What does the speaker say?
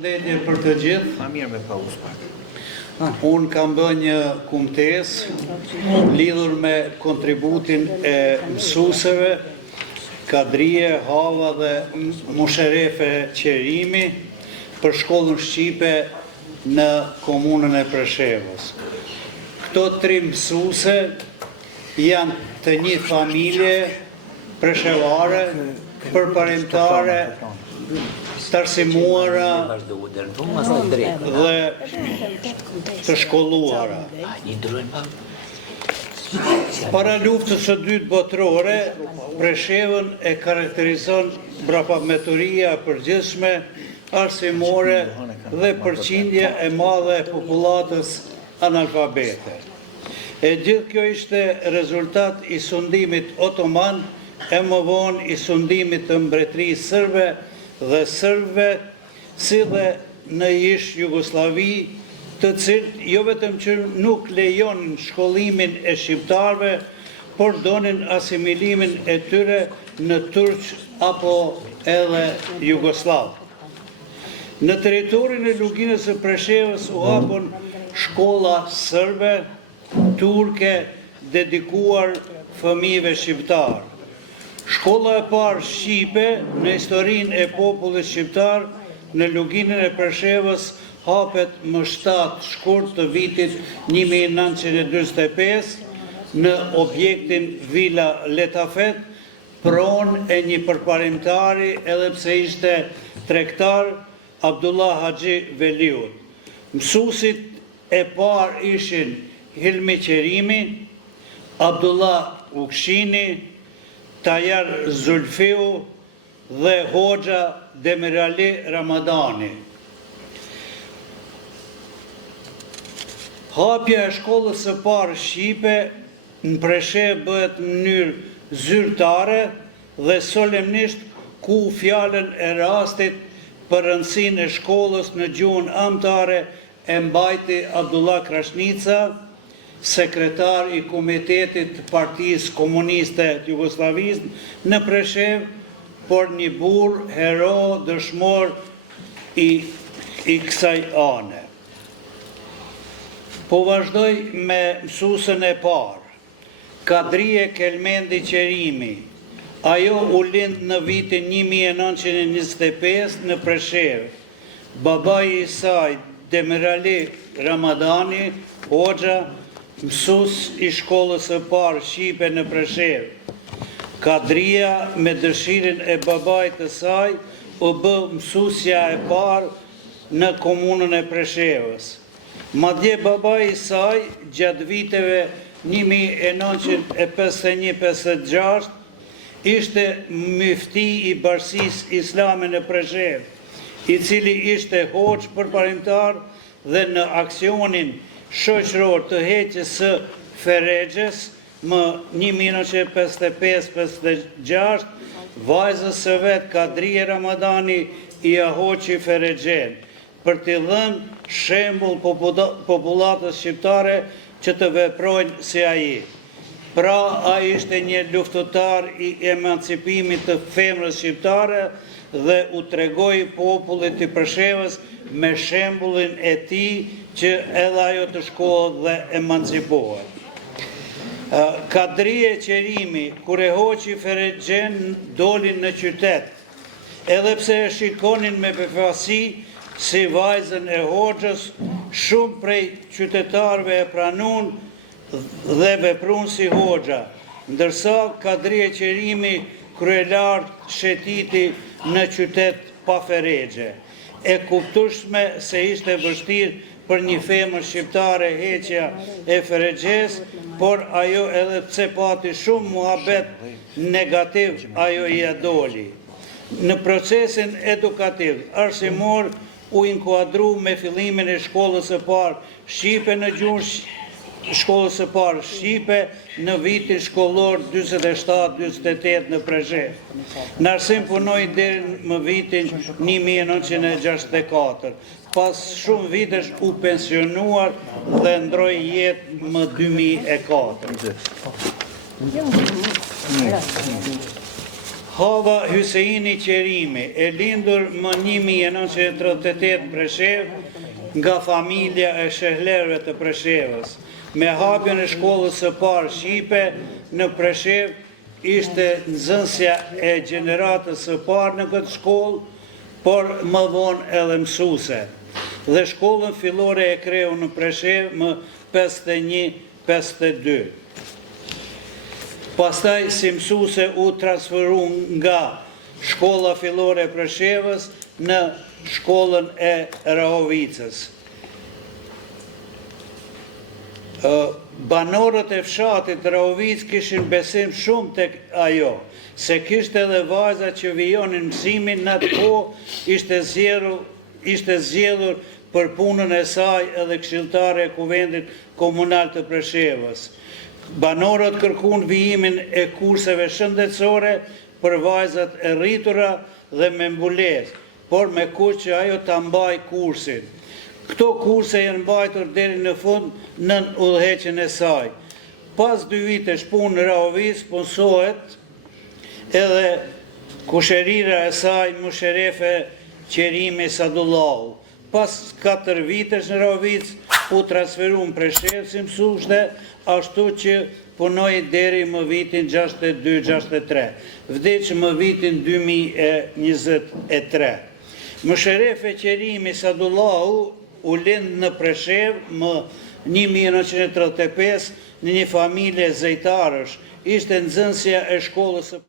Përshëndetje për të gjithë. Unë kam bërë një kumtesë lidhur me kontributin e mësuseve, kadrije, hava dhe musherefe qerimi për shkollën shqipe në komunën e Preshevës. Këto 3 mësuse janë të një familje preshevare, përparimtare, tarsimuara dhe të shkolluara. Para luftës së dytë botërore, Preshevën e karakterizon brapametoria e përgjithshme, arsimore dhe përqindja e madhe e popullatës analfabete. E gjithë kjo ishte rezultat i sundimit otoman, e më vonë i sundimit të mbretërisë sërbe dhe sërbëve, si dhe në ish Jugoslavi, të cilët jo vetëm që nuk lejonin shkollimin e shqiptarëve, por donin asimilimin e tyre në turq apo edhe jugoslav. Në teritorin e luginës së Preshevës u hapën shkolla sërbe, turke, dedikuar fëmijëve shqiptar. Shkolla e parë shqipe në historinë e popullit shqiptar në luginën e Preshevës hapet më 7 shkurt të vitit 1945 në objektin Vila Letafet, pronë e një përparimtari edhe pse ishte tregtar, Abdullah Haxhi Veliut. Mësuesit e parë ishin Hilmi Qerimi, Abdullah Ukshini, Tajar Zulfiu dhe Hoxha Demirali Ramadani. Hapja e shkollës së parë shqipe në Preshevë bëhet në mënyrë zyrtare dhe solemnisht ku fjalën e rastit për rëndësinë e shkollës në gjuhën amtare e mbajti Abdullah Krashnica, sekretar i Komitetit të Partisë Komuniste të Jugosllavisë në Preshevë, por një burr hero dëshmor i kësaj ane. Po vazhdoj me mësusën e parë. Kadrije Kelmendi Qerimi. Ajo u lind në vitin 1925 në Preshevë. Babai i saj, Demirali Ramadani, Hoxha, mësues i shkollës së parë shqipe në Preshevë. Kadria me dëshirën e babait të saj u bë mësuesja e parë në komunën e Preshevës. Madje babai i saj gjatë viteve 1951-56 ishte myfti i Bashkisë Islame në Preshevë, i cili ishte hoxh përparimtar dhe në aksionin shoqëror të heqjes së Ferexhes më 1955-56, vajzës së vet Kadrije Ramadani i ahoqi Ferexhen për t'i dhënë shembull popullatës shqiptare që të veprojnë si ai. Pra, ai ishte një luftëtar i emancipimit të femrës shqiptare dhe u tregoi popullit të Preshevës me shembullin e tij që edhe ajo të shkohet dhe emancipohet. Kadrije Qerimi, kur e hoqi Ferexhen, dolin në qytet, edhe pse e shikonin me befasi si vajzën e hoxhës, shumë prej qytetarëve e pranun dhe veprun si hoxha, ndërsa Kadrije Qerimi kryelar shetiti në qytet pa Ferexhe. E kuptueshme se ishte vështirë për një femër shqiptare heqja e Ferexhes, por ajo edhe pse pati shumë muhabet negativ, ajo i doli. Në procesin edukativ, arsimor u inkuadru me fillimin e shkollës së parë shqipe në gjuhën shkollës së parë shqipe në vitin shkollor 47-48 në Preshevë. Në arsim punoi deri në vitin 1964. Pas shumë vitesh u pensionuar dhe ndroi jetë më 2004. Hava Hyseini Qerimi, e lindur më 1938 Preshev, nga familja e shehlerëve të Preshevës. Me hapjen e shkollës së parë shqipe në Preshev, ishte nxënësja e gjeneratës së parë në këtë shkollë, por më vonë edhe mësuese. Dhe shkollën fillore e kreu në Preshev më 51-52. Pastaj si mësuese u transferu nga shkolla fillore e Preshevës në shkollën e Rahovicës. Banorët e fshatit Rahovicë kishin besim shumë tek ajo, se kishte edhe vajza që vijonin mësimin në atë kohë, ishte zgjedhur për punën e saj edhe këshilltare e Kuvendit Komunal të Preshevës. Banorët kërkuan vijimin e kurseve shëndetësore për vajzat e rritura dhe me mbulesë, por me kush që ajo ta mbaj kursin. Këto kurse janë mbajtur deri në fund nën udhëheqjen e saj. Pas 2 vitesh punë në Rahovicë punsohet edhe kusherira e saj Musherefe Qerimi Sadullahu. Pas 4 vitesh në Rahovicë u transferu në Preshev si mësueshte, ashtu që punoi deri më vitin 62-63. Vdiq më vitin 2023. Musherefe Qerimi Sadullahu u lind në Preshev më 1935 në një familje zejtarësh. Ishte nxënësja e shkollës së